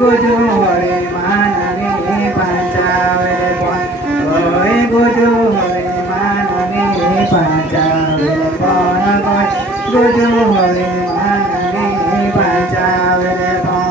gojo hore manani panchawe pon oi gojo hore manani panchawe pon gojo hore manani panchawe pon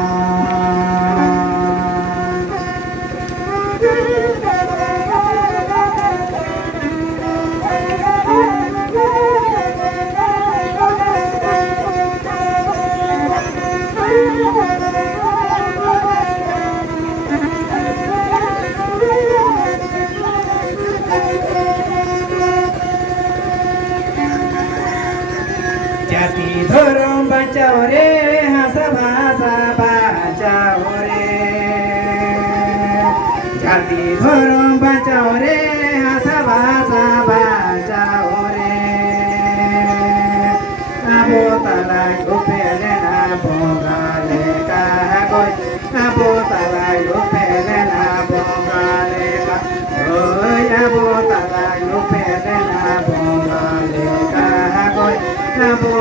জাতি ধর্ম বাঁচাও রে হাসা ভাষা বাঁচাও রে জাতি ধর্ম বাঁচাও রে হাসা ভাষা বাঁচাও রে আবো তালাই উপেলে না বগালে কাগজ আবো তালাই উপেলে না বগালে ওই আবো তালাই উপেলে না বগালে কাগজ আবো